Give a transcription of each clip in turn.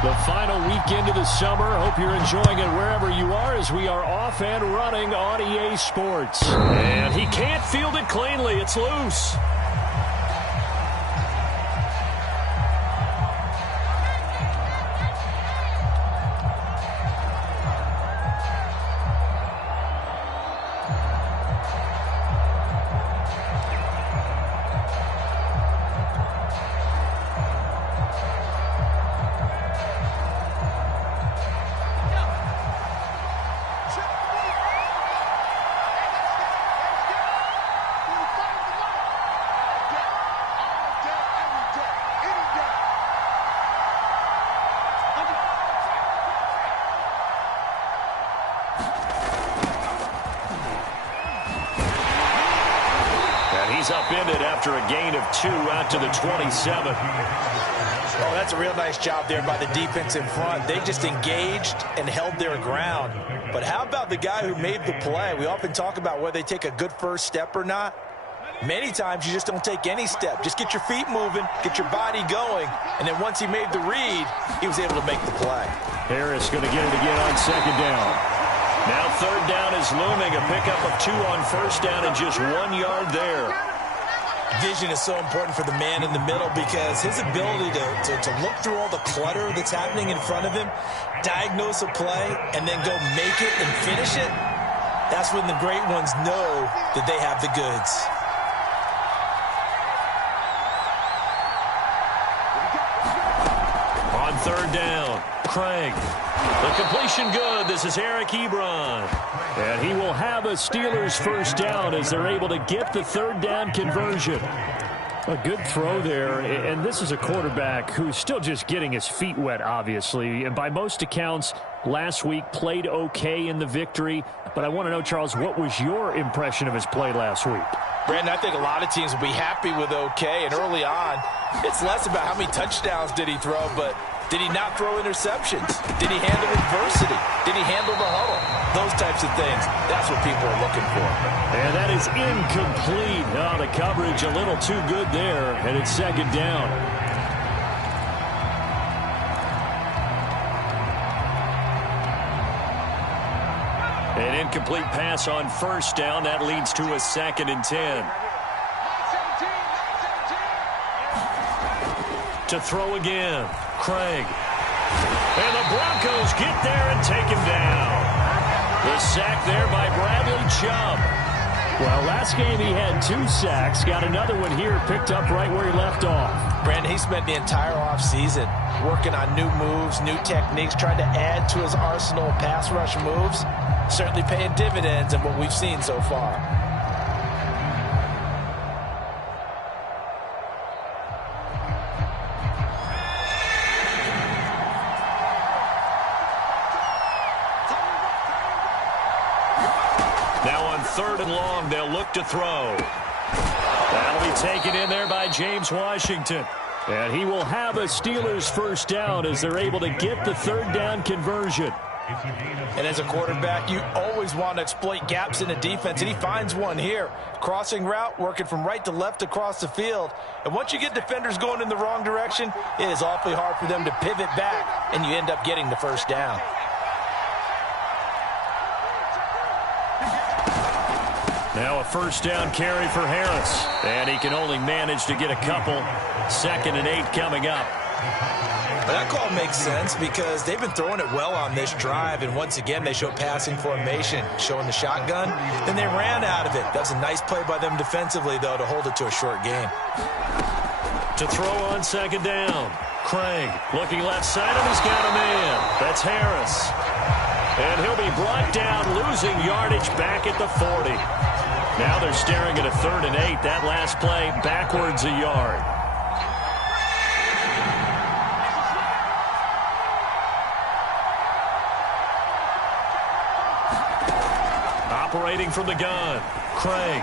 The final weekend of the summer. Hope you're enjoying it wherever you are as we are off and running on EA Sports. And he can't field it cleanly. It's loose. He's upended after a gain of 2 out to the 27. Oh, that's a real nice job there by the defense in front. They just engaged and held their ground. But how about the guy who made the play? We often talk about whether they take a good first step or not. Many times you just don't take any step. Just get your feet moving, get your body going, and then once he made the read, he was able to make the play. Harris going to get it again on second down. Now third down is looming. A pickup of 2 on first down and just 1 yard there. Vision is so important for the man in the middle because his ability to look through all the clutter that's happening in front of him, diagnose a play, and then go make it and finish it, that's when the great ones know that they have the goods. On third down, Craig. The completion good. This is Eric Ebron. And he will have a Steelers first down as they're able to get the third down conversion. A good throw there. And this is a quarterback who's still just getting his feet wet, obviously. And by most accounts, last week played okay in the victory. But I want to know, Charles, what was your impression of his play last week? Brandon, I think a lot of teams will be happy with okay. And early on, it's less about how many touchdowns did he throw, but did he not throw interceptions? Did he handle adversity? Did he handle the huddle? Those types of things. That's what people are looking for. And that is incomplete. Oh, the coverage a little too good there, and it's second down. An incomplete pass on first down. That leads to a 2nd and 10. To throw again, Craig. And the Broncos get there and take him down. The sack there by Bradley Chubb. Well, last game he had 2 sacks. Got another one here, picked up right where he left off. Brandon, he spent the entire offseason working on new moves, new techniques, trying to add to his arsenal of pass rush moves. Certainly paying dividends in what we've seen so far. Now on 3rd and long, they'll look to throw. That'll be taken in there by James Washington. And he will have a Steelers first down as they're able to get the third down conversion. And as a quarterback, you always want to exploit gaps in the defense, and he finds one here. Crossing route, working from right to left across the field. And once you get defenders going in the wrong direction, it is awfully hard for them to pivot back, and you end up getting the first down. Now a first down carry for Harris. And he can only manage to get a couple. 2nd and 8 coming up. Well, that call makes sense because they've been throwing it well on this drive, and once again they show passing formation, showing the shotgun. Then they ran out of it. That's a nice play by them defensively, though, to hold it to a short gain. To throw on 2nd down, Craig looking left side, and he's got a man. That's Harris. And he'll be brought down, losing yardage back at the 40. Now they're staring at a 3rd and 8. That last play backwards a yard. Operating from the gun, Craig.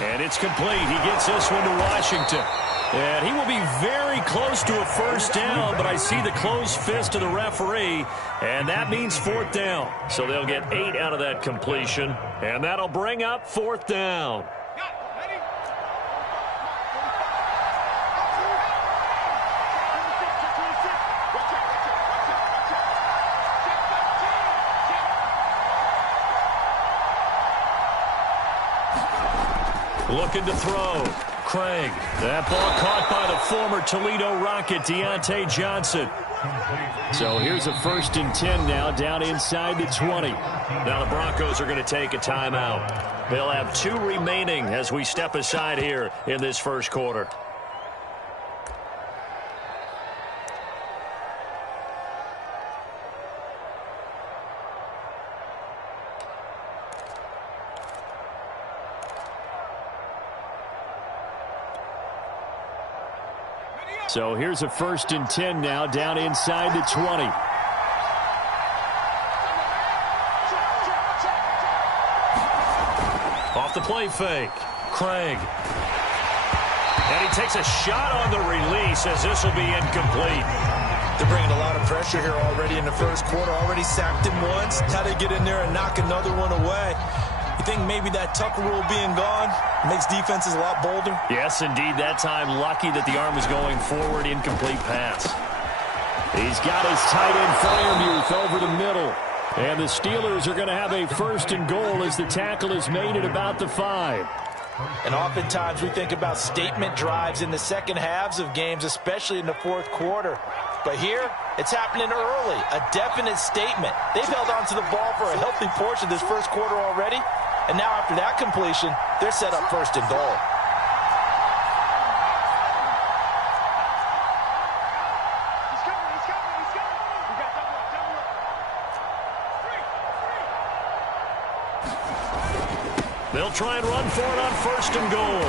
And it's complete. He gets this one to Washington. And he will be very close to a first down, but I see the closed fist of the referee, and that means 4th down. So they'll get 8 out of that completion, and that'll bring up 4th down. Looking to throw. Craig. That ball caught by the former Toledo Rocket, Deontay Johnson. So here's a 1st and 10 now, down inside the 20. Now the Broncos are going to take a timeout. They'll have 2 remaining as we step aside here in this first quarter. So here's a 1st and 10 now, down inside the 20. Off the play fake. Craig. And he takes a shot on the release as this will be incomplete. They're bringing a lot of pressure here already in the first quarter. Already sacked him once. How to get in there and knock another one away. You think maybe that Tucker rule being gone makes defenses a lot bolder? Yes, indeed. That time, lucky that the arm was going forward. Incomplete pass. He's got his tight end Freiermuth over the middle. And the Steelers are going to have a 1st and goal as the tackle is made at about the 5. And oftentimes we think about statement drives in the second halves of games, especially in the fourth quarter. But here, it's happening early. A definite statement. They've held on to the ball for a healthy portion of this first quarter already. And now after that completion, they're set up 1st and goal. They'll try and run for it on 1st and goal.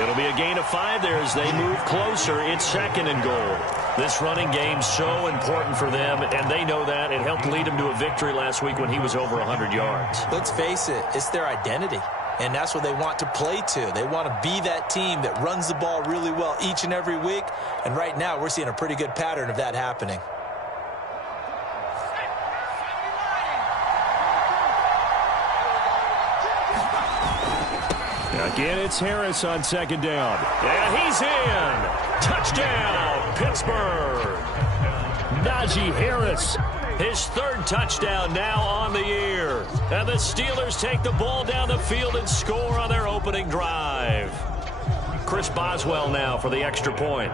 It'll be a gain of 5 there as they move closer. It's 2nd and goal. This running game's so important for them, and they know that. It helped lead them to a victory last week when he was over 100 yards. Let's face it, it's their identity, and that's what they want to play to. They want to be that team that runs the ball really well each and every week, and right now we're seeing a pretty good pattern of that happening. Again, it's Harris on 2nd down. And he's in. Touchdown, Pittsburgh. Najee Harris, his 3rd touchdown now on the year. And the Steelers take the ball down the field and score on their opening drive. Chris Boswell now for the extra point.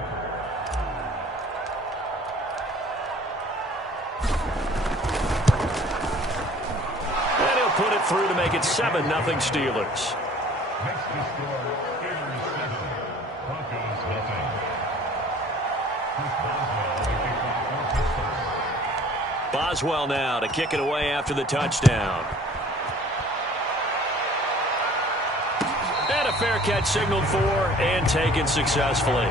And he'll put it through to make it 7-0 Steelers. Boswell now to kick it away after the touchdown. And a fair catch signaled for and taken successfully.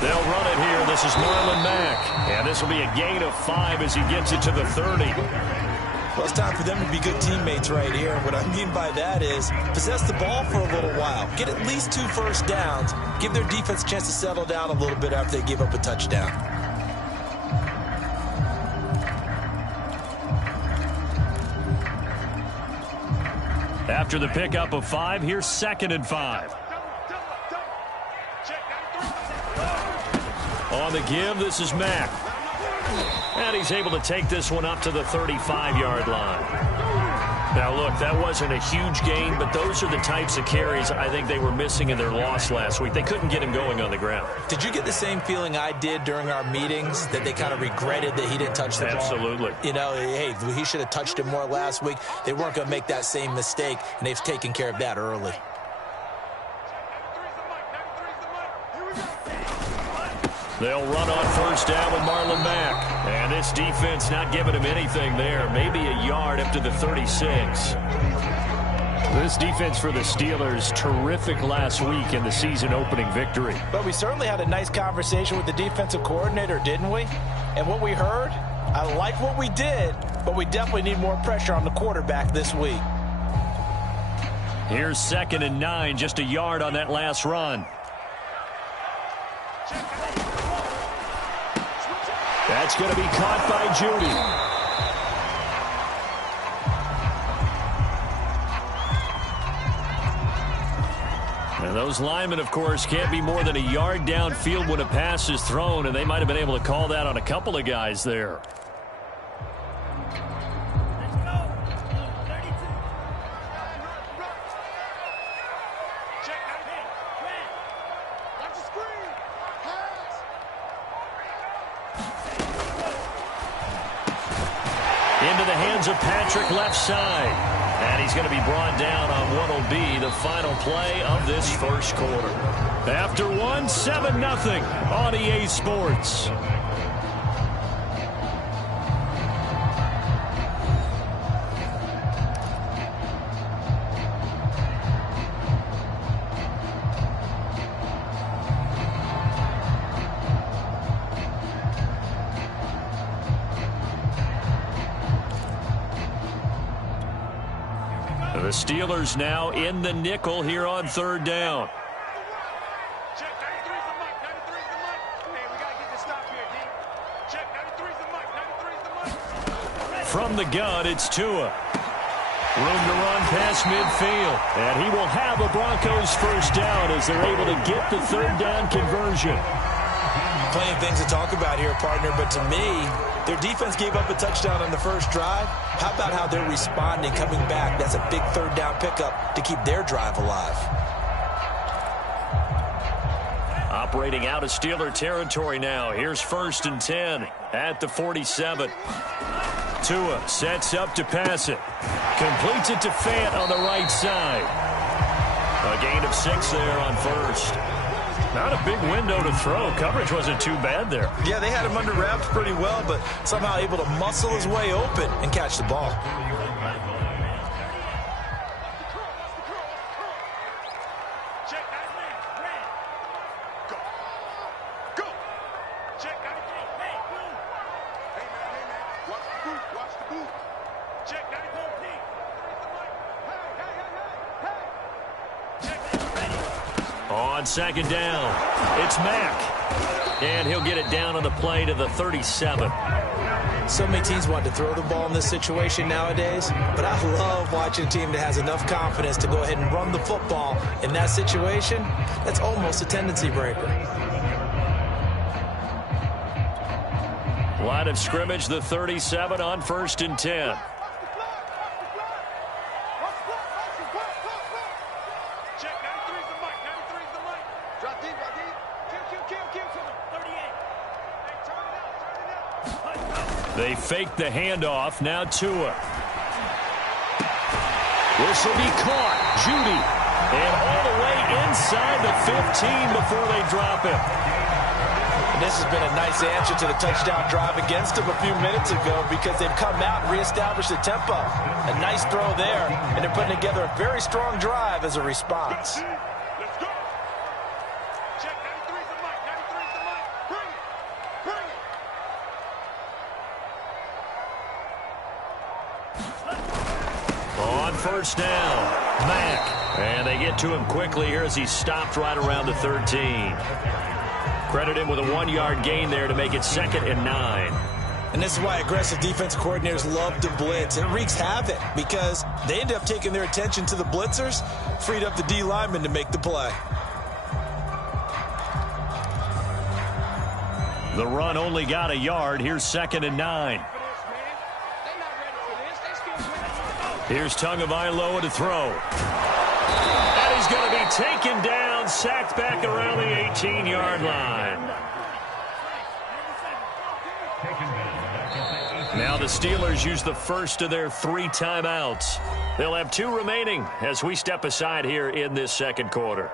They'll run it here. This is Marlon Mack. And this will be a gain of 5 as he gets it to the 30. Well, it's time for them to be good teammates right here. What I mean by that is possess the ball for a little while. Get at least 2 first downs. Give their defense a chance to settle down a little bit after they give up a touchdown. After the pickup of 5, here's 2nd and 5. On the give, this is Mack. And he's able to take this one up to the 35-yard line. Now, look, that wasn't a huge gain, but those are the types of carries I think they were missing in their loss last week. They couldn't get him going on the ground. Did you get the same feeling I did during our meetings, that they kind of regretted that he didn't touch the ball? Absolutely. You know, hey, he should have touched it more last week. They weren't going to make that same mistake, and they've taken care of that early. They'll run on 1st down with Marlon Mack. And this defense not giving him anything there. Maybe a yard up to the 36. This defense for the Steelers, terrific last week in the season-opening victory. But we certainly had a nice conversation with the defensive coordinator, didn't we? And what we heard, I like what we did, but we definitely need more pressure on the quarterback this week. Here's 2nd and 9, just a yard on that last run. That's going to be caught by Judy. And those linemen, of course, can't be more than a yard downfield when a pass is thrown, and they might have been able to call that on a couple of guys there. Into the hands of Patrick left side. And he's going to be brought down on what will be the final play of this first quarter. After one, 7-0 on EA Sports. The Steelers now in the nickel here on third down. Check, 93's the mic, 93's the mic. Hey, we got to get this stop here, D. Check, 93's the mic, 93's the mic. From the gun, it's Tua. Room to run past midfield. And he will have a Broncos first down as they're able to get the third down conversion. Plenty of things to talk about here, partner, but to me, their defense gave up a touchdown on the first drive. How about how they're responding, coming back? That's a big third down pickup to keep their drive alive. Operating out of Steeler territory now. Here's 1st and 10 at the 47. Tua sets up to pass it. Completes it to Fant on the right side. A gain of 6 there on first. Not a big window to throw. Coverage wasn't too bad there. Yeah, they had him under wraps pretty well, but somehow able to muscle his way open and catch the ball. Check, 93, red. Go. Go. Check, 93. Hey, boom. Hey, man. Watch the boot. Watch the boot. Check, 94. Hey, Check, ready. On second down, it's Mack. And he'll get it down on the play to the 37. So many teams want to throw the ball in this situation nowadays, but I love watching a team that has enough confidence to go ahead and run the football in that situation. That's almost a tendency breaker. Line of scrimmage, the 37 on 1st and 10. They fake the handoff. Now Tua. This will be caught. Judy. And all the way inside the 15 before they drop him. And this has been a nice answer to the touchdown drive against them a few minutes ago because they've come out and reestablished the tempo. A nice throw there, and they're putting together a very strong drive as a response. Let's go. Check, 93's the mic. 93's the mic. Bring it. Bring it. On first down, Mack. And they get to him quickly here as he stopped right around the 13. Credit him with a 1-yard gain there to make it 2nd and 9. And this is why aggressive defense coordinators love to blitz. It wreaks havoc because they end up taking their attention to the blitzers, freed up the D lineman to make the play. The run only got a yard. Here's 2nd and 9. Here's Tagovailoa to throw. And he's going to be taken down, sacked back around the 18-yard line. Now the Steelers use the first of their 3 timeouts. They'll have 2 remaining as we step aside here in this second quarter.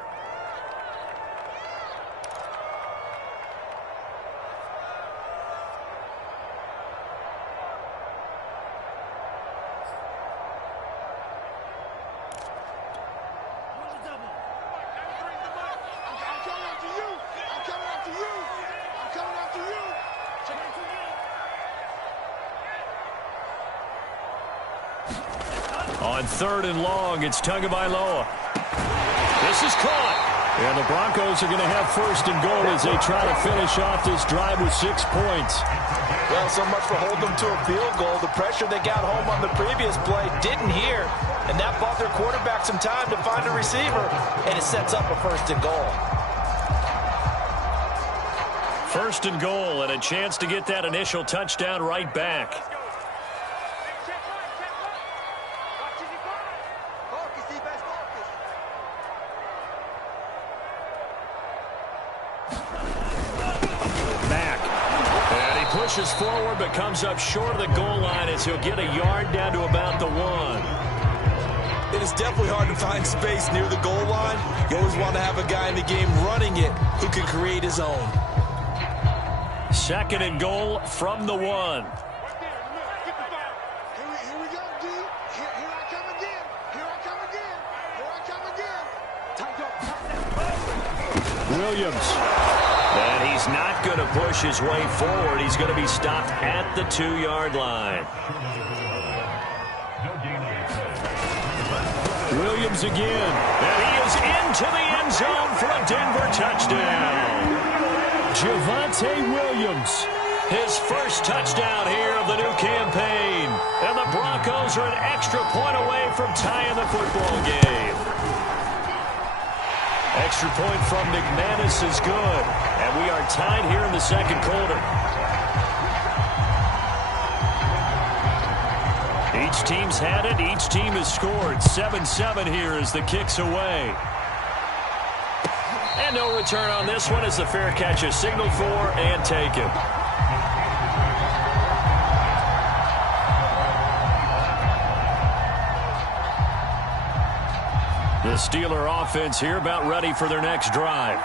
On 3rd and long, it's Tagovailoa. This is caught. And the Broncos are going to have 1st and goal as they try to finish off this drive with 6 points. Well, so much for holding them to a field goal. The pressure they got home on the previous play didn't hear, and that bought their quarterback some time to find a receiver, and it sets up a 1st and goal. 1st and goal, and a chance to get that initial touchdown right back. Pushes forward but comes up short of the goal line as he'll get a yard down to about the 1. It is definitely hard to find space near the goal line. You always want to have a guy in the game running it who can create his own. 2nd and goal from the 1. Here we go, D. Here I come again. Here I come again. Here I come again. Williams. And he's not going to push his way forward. He's going to be stopped at the 2-yard line. Williams again. And he is into the end zone for a Denver touchdown. Javonte Williams, his first touchdown here of the new campaign. And the Broncos are an extra point away from tying the football game. Extra point from McManus is good. And we are tied here in the 2nd quarter. Each team's had it. Each team has scored. 7-7 here as the kick's away. And no return on this one as the fair catch is signaled for and taken. The Steeler offense here about ready for their next drive.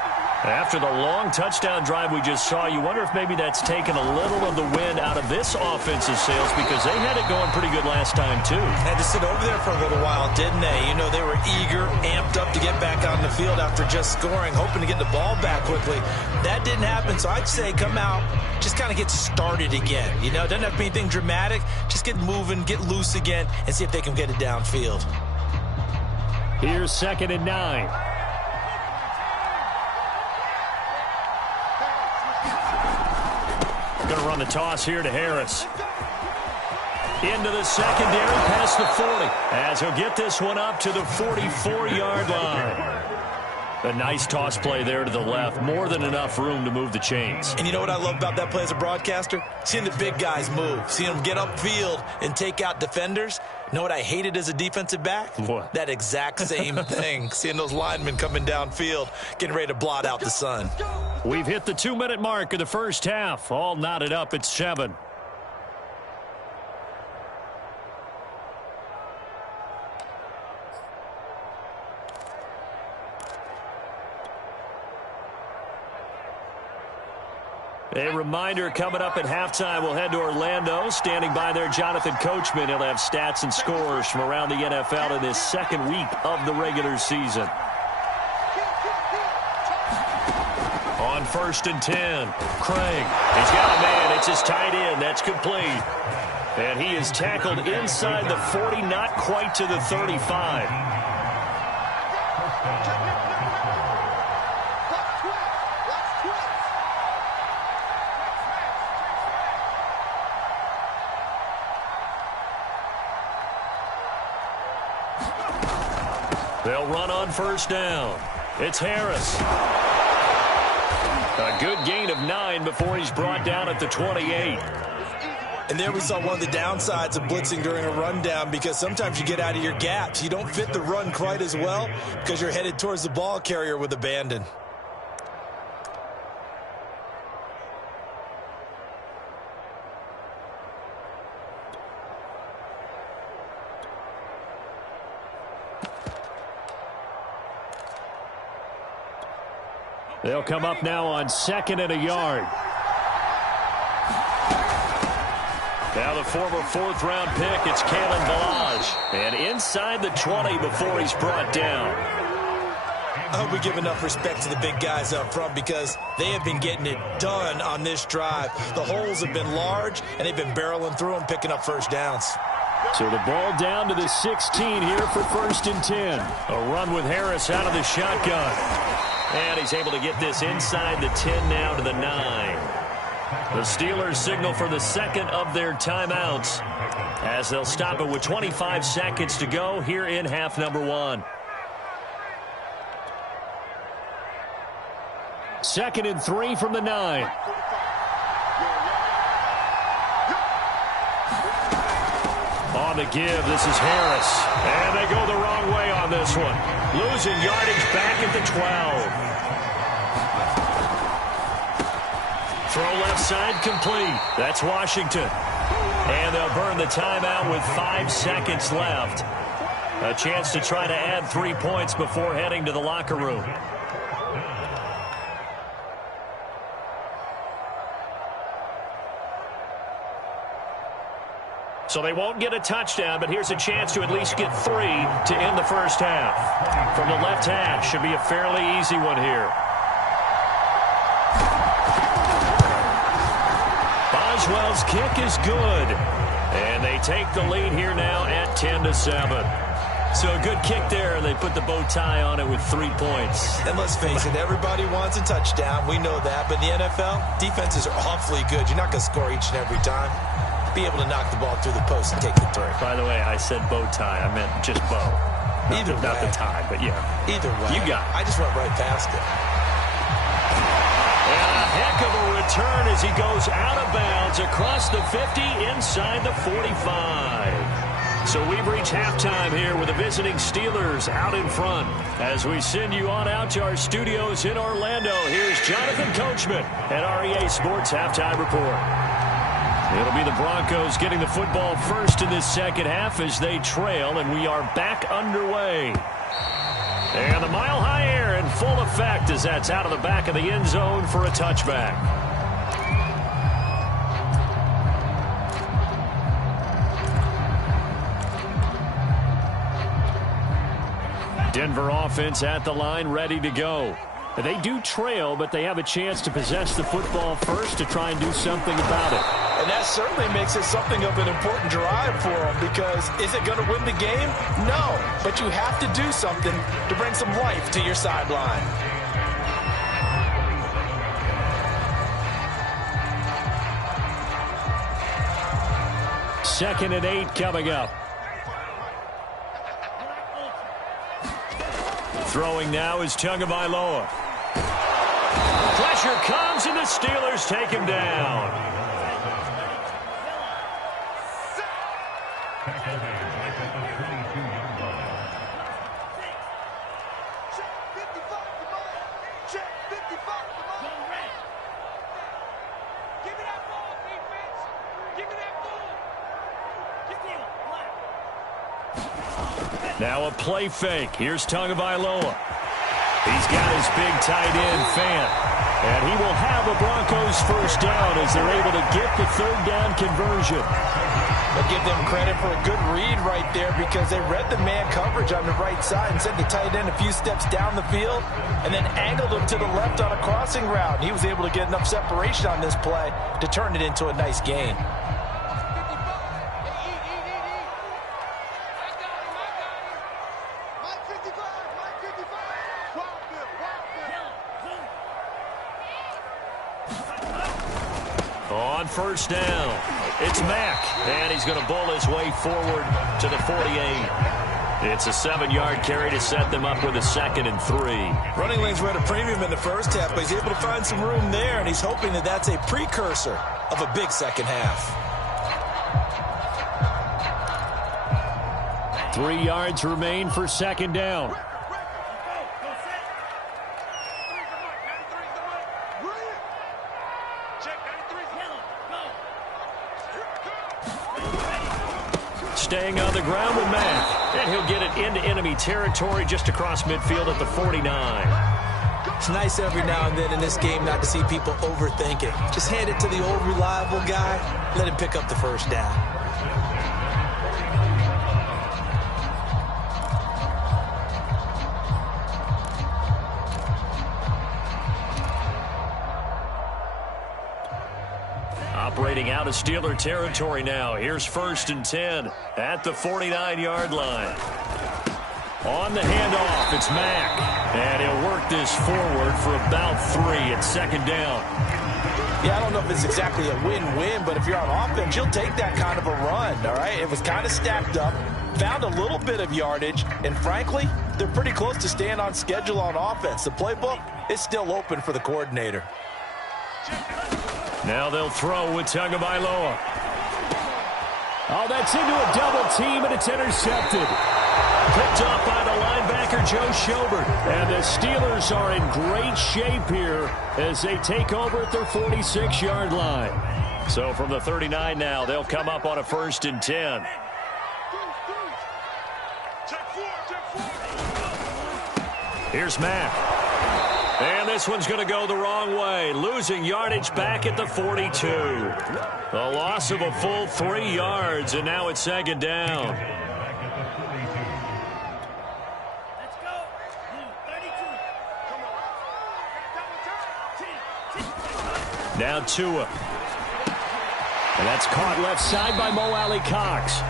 After the long touchdown drive we just saw, you wonder if maybe that's taken a little of the wind out of this offensive sails because they had it going pretty good last time, too. Had to sit over there for a little while, didn't they? You know, they were eager, amped up to get back on the field after just scoring, hoping to get the ball back quickly. That didn't happen, so I'd say come out, just kind of get started again. You know, it doesn't have to be anything dramatic. Just get moving, get loose again, and see if they can get it downfield. Here's 2nd and 9. Going to run the toss here to Harris. Into the secondary past the 40 as he'll get this one up to the 44-yard line. A nice toss play there to the left. More than enough room to move the chains. And you know what I love about that play as a broadcaster? Seeing the big guys move. Seeing them get upfield and take out defenders. You know what I hated as a defensive back? What? That exact same thing. Seeing those linemen coming downfield, getting ready to blot out the sun. We've hit the 2-minute mark of the first half. All knotted up at 7. A reminder coming up at halftime, we'll head to Orlando. Standing by there, Jonathan Coachman. He'll have stats and scores from around the NFL in this 2nd week of the regular season. On 1st and 10, Craig. He's got a man. It's his tight end. That's complete. And he is tackled inside the 40, not quite to the 35. They'll run on 1st down. It's Harris. A good gain of 9 before he's brought down at the 28. And there we saw one of the downsides of blitzing during a rundown because sometimes you get out of your gaps. You don't fit the run quite as well because you're headed towards the ball carrier with abandon. They'll come up now on 2nd and a yard. Now the former 4th-round pick, it's Kalen Ballage. And inside the 20 before he's brought down. I hope we give enough respect to the big guys up front because they have been getting it done on this drive. The holes have been large, and they've been barreling through them, picking up first downs. So the ball down to the 16 here for 1st and 10. A run with Harris out of the shotgun. And he's able to get this inside the 10 now to the 9. The Steelers signal for the second of their timeouts as they'll stop it with 25 seconds to go here in half number 1. 2nd and 3 from the 9. On the give, this is Harris. And they go the wrong way on this one. Losing yardage back at the 12. Throw left side complete. That's Washington. And they'll burn the timeout with 5 seconds left. A chance to try to add 3 points before heading to the locker room. So they won't get a touchdown, but here's a chance to at least get 3 to end the first half. From the left hash, should be a fairly easy one here. Boswell's kick is good. And they take the lead here now at 10-7. So a good kick there, and they put the bow tie on it with 3 points. And let's face it, everybody wants a touchdown. We know that. But in the NFL, defenses are awfully good. You're not going to score each and every time. Be able to knock the ball through the post and take the 3. By the way, I said bow tie. I meant just bow. Either way. Not the tie, but yeah. Either way. You got it. I just went right past it. And a heck of a return as he goes out of bounds across the 50 inside the 45. So we've reached halftime here with the visiting Steelers out in front. As we send you on out to our studios in Orlando, here's Jonathan Coachman at REA Sports Halftime Report. It'll be the Broncos getting the football first in this second half as they trail, and we are back underway. And the mile-high air in full effect as that's out of the back of the end zone for a touchback. Denver offense at the line, ready to go. They do trail, but they have a chance to possess the football first to try and do something about it. And that certainly makes it something of an important drive for them, because is it going to win the game? No, but you have to do something to bring some life to your sideline. Second and 8 coming up. Throwing now is Tagovailoa. Pressure comes, and the Steelers take him down. Now a play fake. Here's Tagovailoa. He's got his big tight end, Fant. And he will have a Broncos first down as they're able to get the third down conversion. I'll give them credit for a good read right there, because they read the man coverage on the right side and sent the tight end a few steps down the field and then angled him to the left on a crossing route. He was able to get enough separation on this play to turn it into a nice gain. On first down, it's Mack, and he's going to bowl his way forward to the 48. It's a 7-yard carry to set them up with a 2nd and 3. Running lanes were at a premium in the first half, but he's able to find some room there, and he's hoping that that's a precursor of a big second half. 3 yards remain for second down. Staying on the ground with Mack. And he'll get it into enemy territory just across midfield at the 49. It's nice every now and then in this game not to see people overthink it. Just hand it to the old reliable guy. Let him pick up the first down. Operating out of Steeler territory now. Here's 1st and 10 at the 49-yard line. On the handoff, it's Mack. And he'll work this forward for about 3 at second down. Yeah, I don't know if it's exactly a win-win, but if you're on offense, you'll take that kind of a run, all right? It was kind of stacked up, found a little bit of yardage, and frankly, they're pretty close to staying on schedule on offense. The playbook is still open for the coordinator. Now they'll throw with Tagovailoa. Oh, that's into a double team, and it's intercepted. Picked up by the linebacker, Joe Schobert. And the Steelers are in great shape here as they take over at their 46-yard line. So from the 39 now, they'll come up on a 1st and 10. Here's Mack. And this one's going to go the wrong way, losing yardage back at the 42. A loss of a full 3 yards, and now it's 2nd down. Let's go. 32. Now Tua. And that's caught left side by Mo Alley Cox.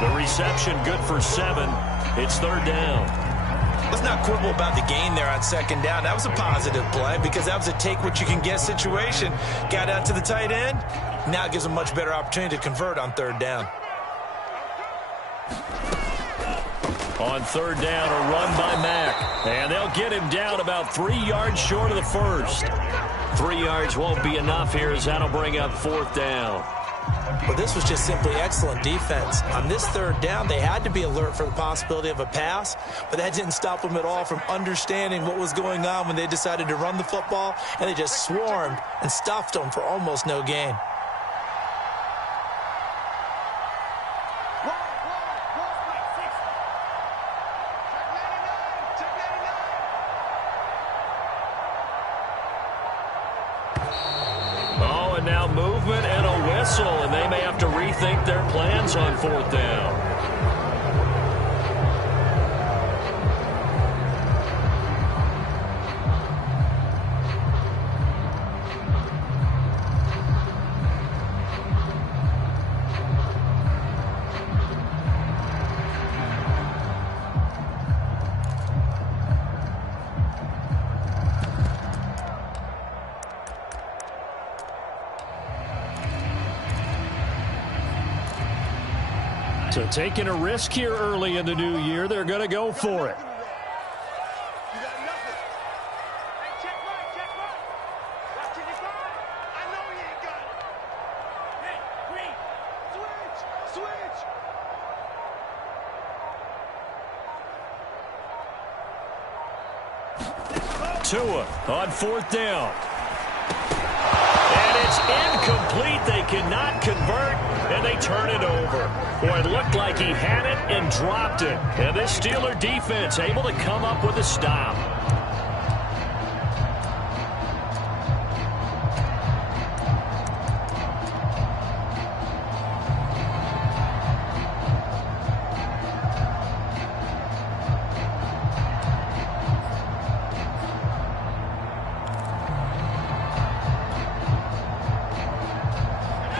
The reception good for 7. It's 3rd down. Let's not quibble about the gain there on 2nd down. That was a positive play because that was a take-what-you-can-get situation. Got out to the tight end. Now it gives them a much better opportunity to convert on 3rd down. On 3rd down, a run by Mack. And they'll get him down about 3 yards short of the 1st. 3 yards won't be enough here as that'll bring up 4th down. Well, this was just simply excellent defense. On this 3rd down, they had to be alert for the possibility of a pass, but that didn't stop them at all from understanding what was going on when they decided to run the football, and they just swarmed and stuffed them for almost no gain. Oh, and now movement and a whistle, and they may have to rethink their plans on 4th down. So taking a risk here early in the new year, they're going to go for it. You got nothing. Hey, check right. Watching your guard. I know he ain't got it. Hey, Green. Switch. Tua on 4th down. And it's incomplete. They cannot convert, and they turn it over. Boy, it looked like he had it and dropped it. And this Steeler defense able to come up with a stop.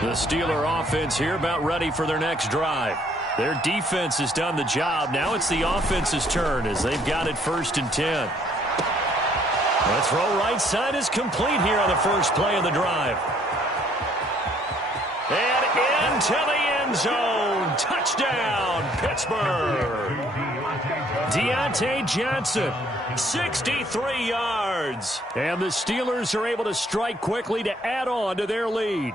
The Steeler offense here about ready for their next drive. Their defense has done the job. Now it's the offense's turn as they've got it 1st and 10. The throw right side is complete here on the first play of the drive. And into the end zone. Touchdown, Pittsburgh. Deontay Johnson, 63 yards. And the Steelers are able to strike quickly to add on to their lead.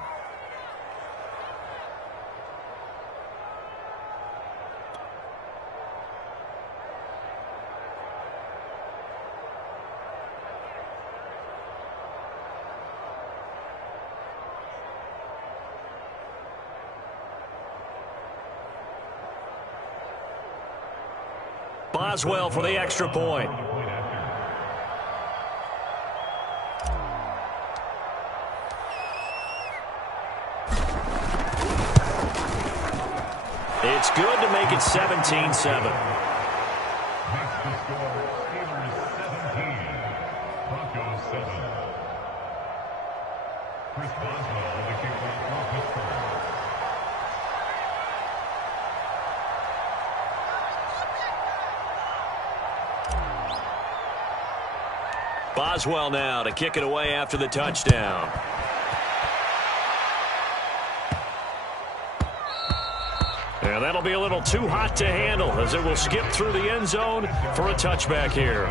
Boswell for the extra point. It's good to make it 17-7. Boswell now to kick it away after the touchdown. And that'll be a little too hot to handle as it will skip through the end zone for a touchback here.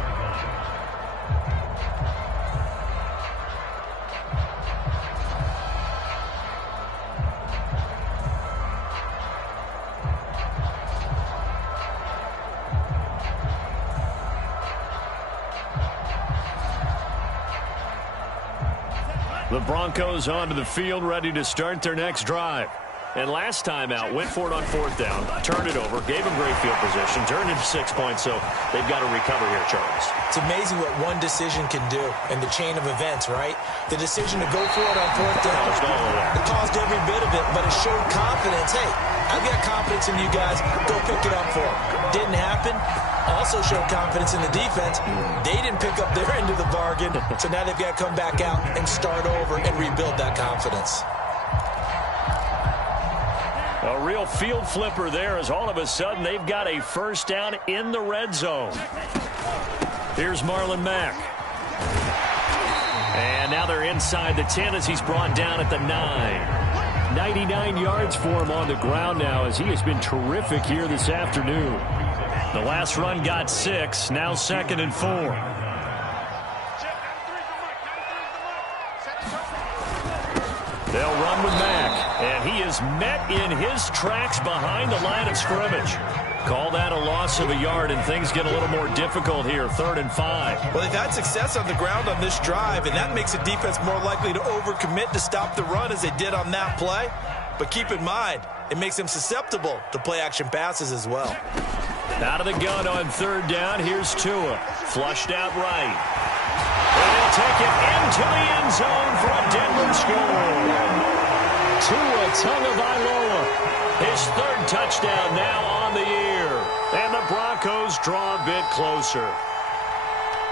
The Broncos onto the field, ready to start their next drive. And last time out, went for it on 4th down, turned it over, gave them great field position, turned into 6 points, so they've got to recover here, Charles. It's amazing what one decision can do in the chain of events, right? The decision to go for it on 4th down, it caused every bit of it, but it showed confidence. Hey, I've got confidence in you guys. Go pick it up for them. Didn't happen. Also showed confidence in the defense. They didn't pick up their end of the bargain, so now they've got to come back out and start over and rebuild that confidence. A real field flipper there as all of a sudden they've got a first down in the red zone. Here's Marlon Mack. And now they're inside the 10 as he's brought down at the 9. 99 yards for him on the ground now as he has been terrific here this afternoon. The last run got 6, now 2nd and 4. They'll run with Mack, and he is met in his tracks behind the line of scrimmage. Call that a loss of a yard, and things get a little more difficult here, 3rd and 5. Well, they've had success on the ground on this drive, and that makes the defense more likely to overcommit to stop the run as they did on that play. But keep in mind, it makes them susceptible to play-action passes as well. Out of the gun on 3rd down, here's Tua. Flushed out right. And they'll take it into the end zone for a Denver score. Tua Tagovailoa, his 3rd touchdown now on the year. And the Broncos draw a bit closer.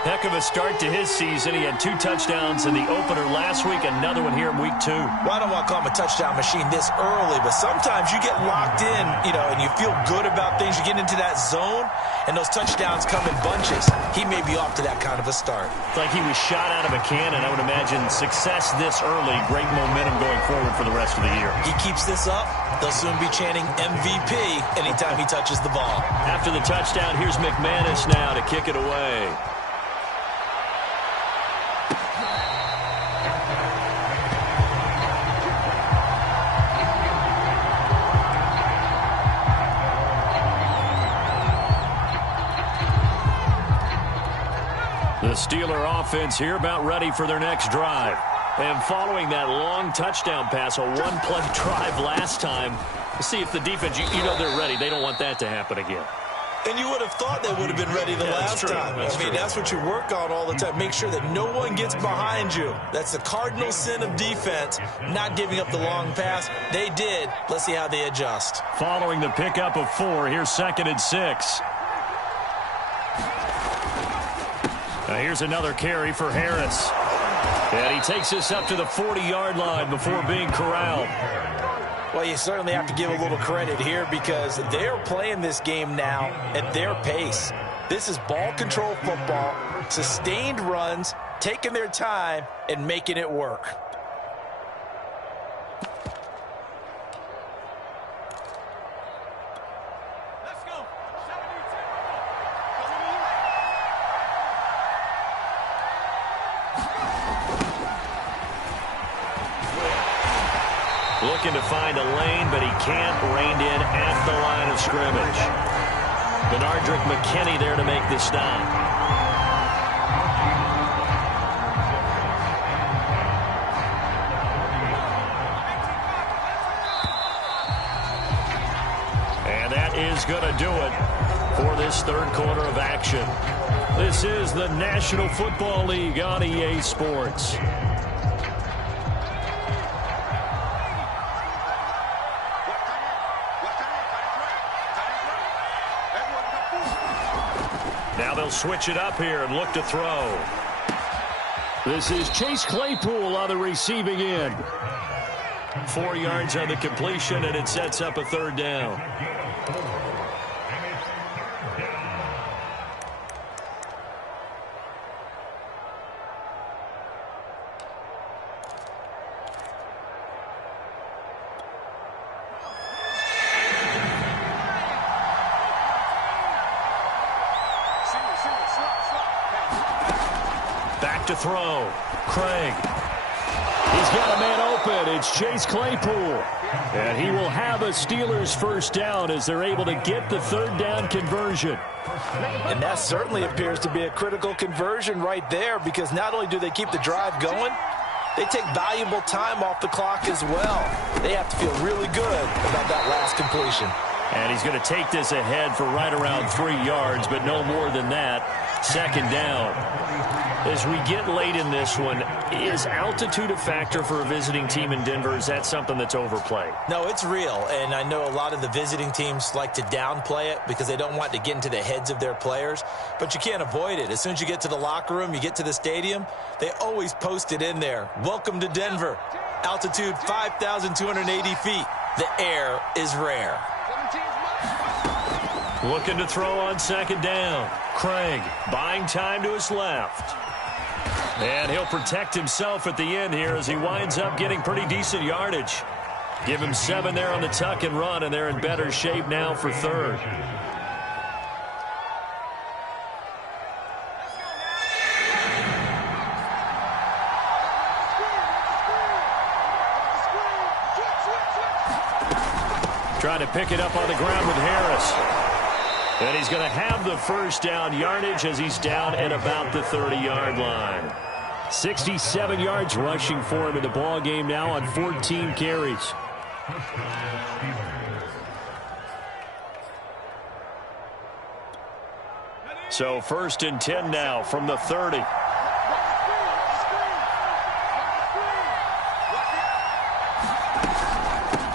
Heck of a start to his season. He had 2 touchdowns in the opener last week, another one here in week 2. Well, I don't want to call him a touchdown machine this early, but sometimes you get locked in, and you feel good about things. You get into that zone, and those touchdowns come in bunches. He may be off to that kind of a start. It's like he was shot out of a cannon. I would imagine success this early, great momentum going forward for the rest of the year. He keeps this up, they'll soon be chanting MVP anytime he touches the ball. After the touchdown, here's McManus now to kick it away. The Steeler offense here about ready for their next drive. And following that long touchdown pass, a one-play drive last time, we'll see if the defense, they're ready. They don't want that to happen again. And you would have thought they would have been ready the last time. That's what you work on all the time. Make sure that no one gets behind you. That's the cardinal sin of defense, not giving up the long pass. They did. Let's see how they adjust. Following the pickup of 4, here's 2nd and 6. Now here's another carry for Harris. And he takes this up to the 40-yard line before being corralled. Well, you certainly have to give a little credit here because they're playing this game now at their pace. This is ball control football, sustained runs, taking their time, and making it work. Let's go. Looking to find a lane, but he can't. Reined in at the line of scrimmage. Benardrick McKinney there to make the stop. And that is going to do it for this 3rd quarter of action. This is the National Football League on EA Sports. Now they'll switch it up here and look to throw. This is Chase Claypool on the receiving end. 4 yards on the completion, and it sets up a 3rd down. Back to throw. Craig. He's got a man open. It's Chase Claypool. And he will have a Steelers first down as they're able to get the third down conversion. And that certainly appears to be a critical conversion right there, because not only do they keep the drive going, they take valuable time off the clock as well. They have to feel really good about that last completion. And he's going to take this ahead for right around 3 yards, but no more than that. Second down. As we get late in this one, is altitude a factor for a visiting team in Denver? Is that something that's overplayed? No, it's real, and I know a lot of the visiting teams like to downplay it because they don't want to get into the heads of their players, but you can't avoid it. As soon as you get to the locker room, you get to the stadium, they always post it in there. Welcome to Denver. Altitude 5,280 feet. The air is rare. Looking to throw on second down. Craig buying time to his left. And he'll protect himself at the end here as he winds up getting pretty decent yardage. Give him 7 there on the tuck and run, and they're in better shape now for third. Trying to pick it up on the ground with Harris. And he's going to have the first down yardage as he's down at about the 30-yard line. 67 yards rushing for him in the ball game now on 14 carries. So first and 10 now from the 30.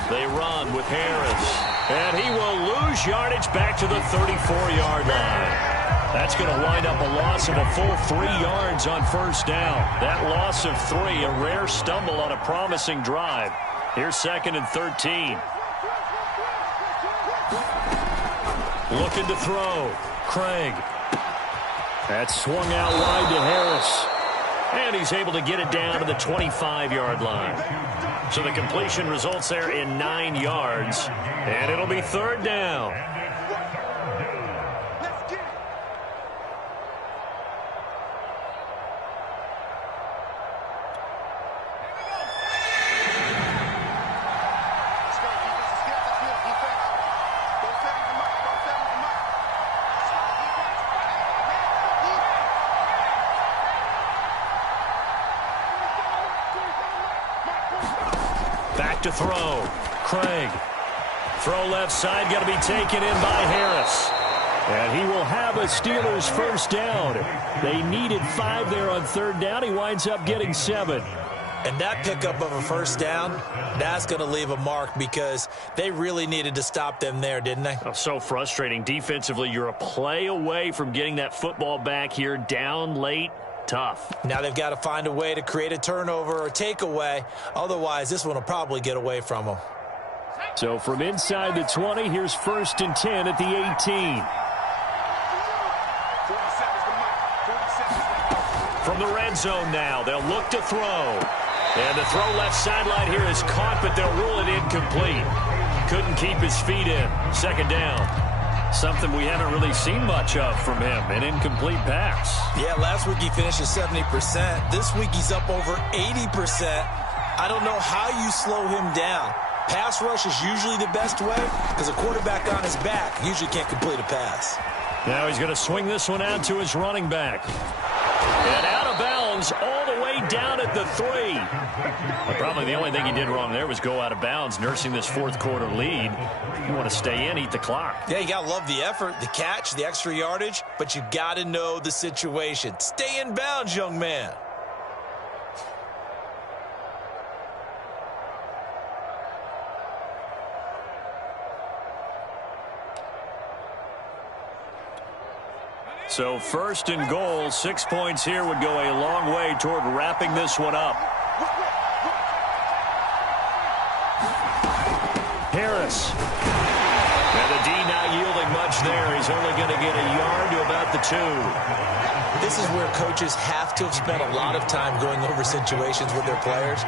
They run with Harris. And he will lose yardage back to the 34-yard line. That's going to wind up a loss of a full 3 yards on first down. That loss of 3, a rare stumble on a promising drive. Here's second and 13. Looking to throw. Craig. That's swung out wide to Harris. And he's able to get it down to the 25-yard line. So the completion results there in 9 yards. And it'll be third down. Back to throw. Craig. Throw left side, got to be taken in by Harris. And he will have a Steelers first down. They needed 5 there on third down. He winds up getting 7. And that pickup of a first down, that's going to leave a mark because they really needed to stop them there, didn't they? Oh, so frustrating. Defensively, you're a play away from getting that football back here down late. Tough. Now they've got to find a way to create a turnover or takeaway. Otherwise, this one will probably get away from them. So from inside the 20, here's first and 10 at the 18. From the red zone now, they'll look to throw. And the throw left sideline here is caught, but they'll rule it incomplete. Couldn't keep his feet in. Second down. Something we haven't really seen much of from him, an incomplete pass. Yeah, last week he finished at 70%. This week he's up over 80%. I don't know how you slow him down. Pass rush is usually the best way because a quarterback on his back usually can't complete a pass. Now he's going to swing this one out to his running back. And out of bounds all the way down at the 3. Probably the only thing he did wrong there was go out of bounds, nursing this fourth quarter lead. You want to stay in, eat the clock. Yeah, you got to love the effort, the catch, the extra yardage, but you got to know the situation. Stay in bounds, young man. So first and goal, 6 points here would go a long way toward wrapping this one up. Harris. And the D not yielding much there. He's only going to get a yard to about the 2. This is where coaches have to have spent a lot of time going over situations with their players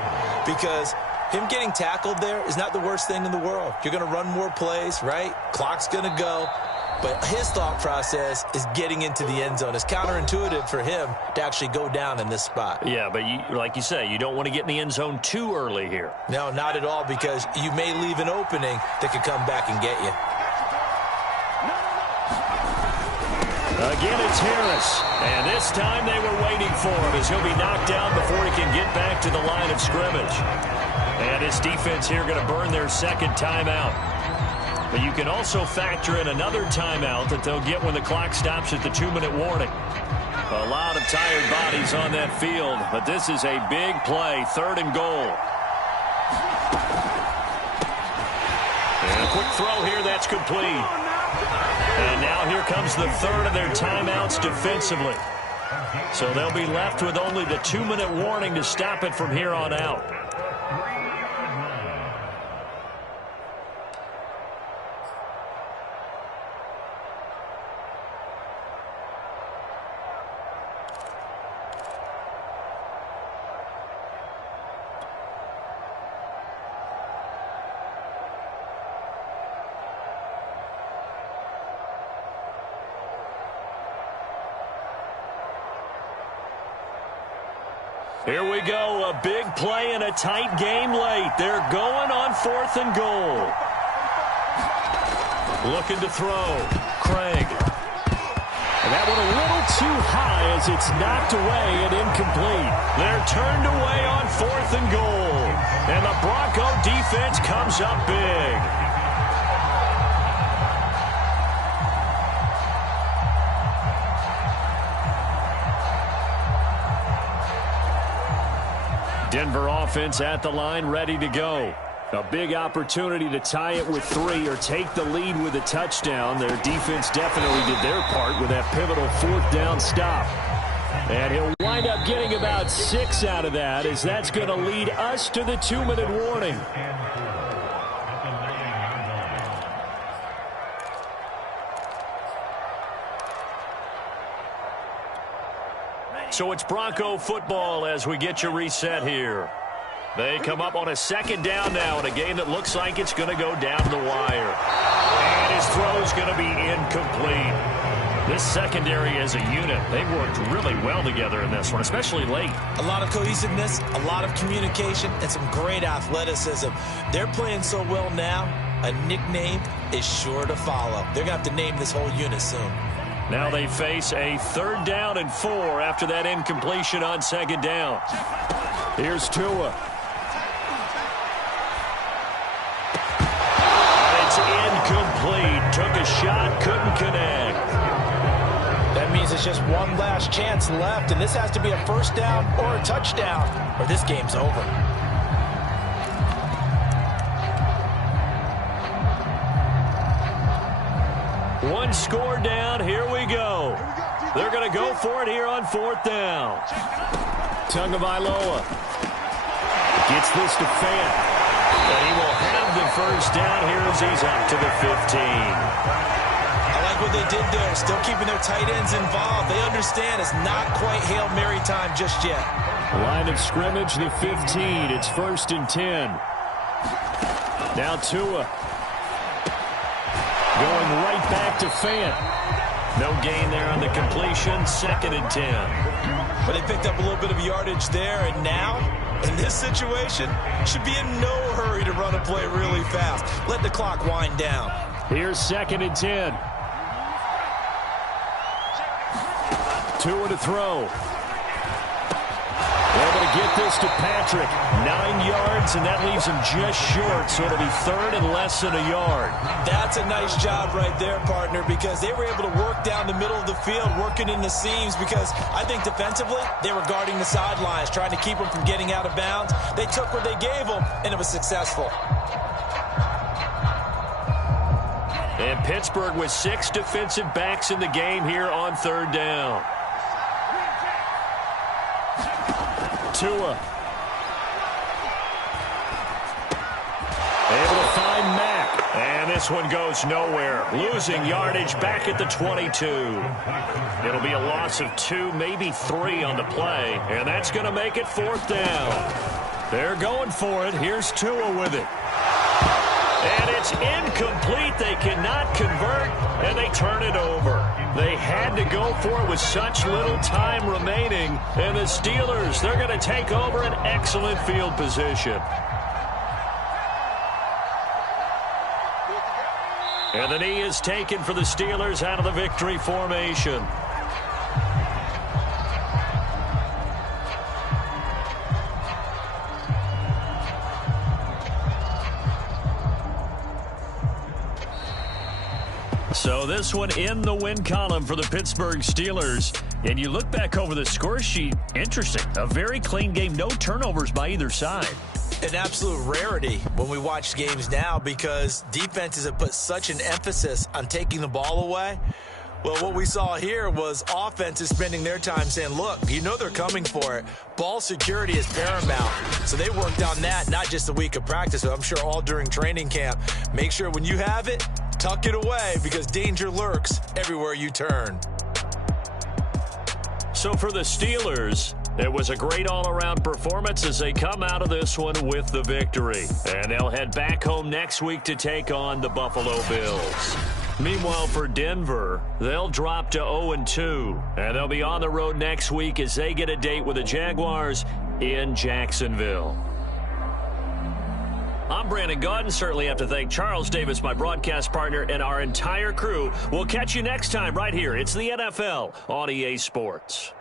because him getting tackled there is not the worst thing in the world. You're going to run more plays, right? Clock's going to go. but his thought process is getting into the end zone. It's counterintuitive for him to actually go down in this spot. Yeah, but like you say, you don't want to get in the end zone too early here. No, not at all, because you may leave an opening that could come back and get you. Again, it's Harris. And this time they were waiting for him as he'll be knocked down before he can get back to the line of scrimmage. And this defense here going to burn their second timeout. But you can also factor in another timeout that they'll get when the clock stops at the 2-minute warning. A lot of tired bodies on that field, but this is a big play, 3rd and goal. And a quick throw here, that's complete. And now here comes the 3rd of their timeouts defensively. So they'll be left with only the 2-minute warning to stop it from here on out. Here we go, a big play in a tight game late. They're going on 4th and goal. Looking to throw. Craig. And that one a little too high as it's knocked away and incomplete. They're turned away on 4th and goal. And the Bronco defense comes up big. Denver offense at the line, ready to go. A big opportunity to tie it with 3 or take the lead with a touchdown. Their defense definitely did their part with that pivotal 4th down stop. And he'll wind up getting about 6 out of that, as that's going to lead us to the 2-minute warning. So it's Bronco football as we get you reset here. They come up on a 2nd down now in a game that looks like it's going to go down the wire. And his throw's going to be incomplete. This secondary as a unit, they've worked really well together in this one, especially late. A lot of cohesiveness, a lot of communication, and some great athleticism. They're playing so well now, a nickname is sure to follow. They're going to have to name this whole unit soon. Now they face a 3rd down and 4 after that incompletion on 2nd down. Here's Tua. And it's incomplete. Took a shot, couldn't connect. That means it's just one last chance left, and this has to be a 1st down or a touchdown, or this game's over. One score down. Here we go. They're going to go for it here on 4th down. Tagovailoa gets this to Fant. And he will have the 1st down here as he's up to the 15. I like what they did there. Still keeping their tight ends involved. They understand it's not quite Hail Mary time just yet. Line of scrimmage, the 15. It's 1st and 10. Now Tua. Going right back to Fant. No gain there on the completion. 2nd and 10. But they picked up a little bit of yardage there, and now, in this situation, should be in no hurry to run a play really fast. Let the clock wind down. Here's 2nd and 10. Tua to throw. Able to get this to Patrick. 9 yards, and that leaves him just short, so it'll be 3rd and less than a yard. That's a nice job right there, partner, because they were able to work down the middle of the field, working in the seams, because I think defensively, they were guarding the sidelines, trying to keep them from getting out of bounds. They took what they gave them, and it was successful. And Pittsburgh with 6 defensive backs in the game here on 3rd down. Tua. Able to find Mack. And this one goes nowhere. Losing yardage back at the 22. It'll be a loss of 2, maybe 3 on the play. And that's going to make it 4th down. They're going for it. Here's Tua with it. And it's incomplete. They cannot convert, and they turn it over. They had to go for it with such little time remaining. And the Steelers, they're going to take over an excellent field position. And the knee is taken for the Steelers out of the victory formation. So this one in the win column for the Pittsburgh Steelers. And you look back over the score sheet, interesting. A very clean game, no turnovers by either side. An absolute rarity when we watch games now because defenses have put such an emphasis on taking the ball away. Well, what we saw here was offenses spending their time saying, look, you know they're coming for it. Ball security is paramount. So they worked on that, not just a week of practice, but I'm sure all during training camp. Make sure when you have it, tuck it away because danger lurks everywhere you turn. So for the Steelers, it was a great all-around performance as they come out of this one with the victory. And they'll head back home next week to take on the Buffalo Bills. Meanwhile, for Denver, they'll drop to 0-2. And they'll be on the road next week as they get a date with the Jaguars in Jacksonville. I'm Brandon Gaudin. Certainly have to thank Charles Davis, my broadcast partner, and our entire crew. We'll catch you next time right here. It's the NFL on EA Sports.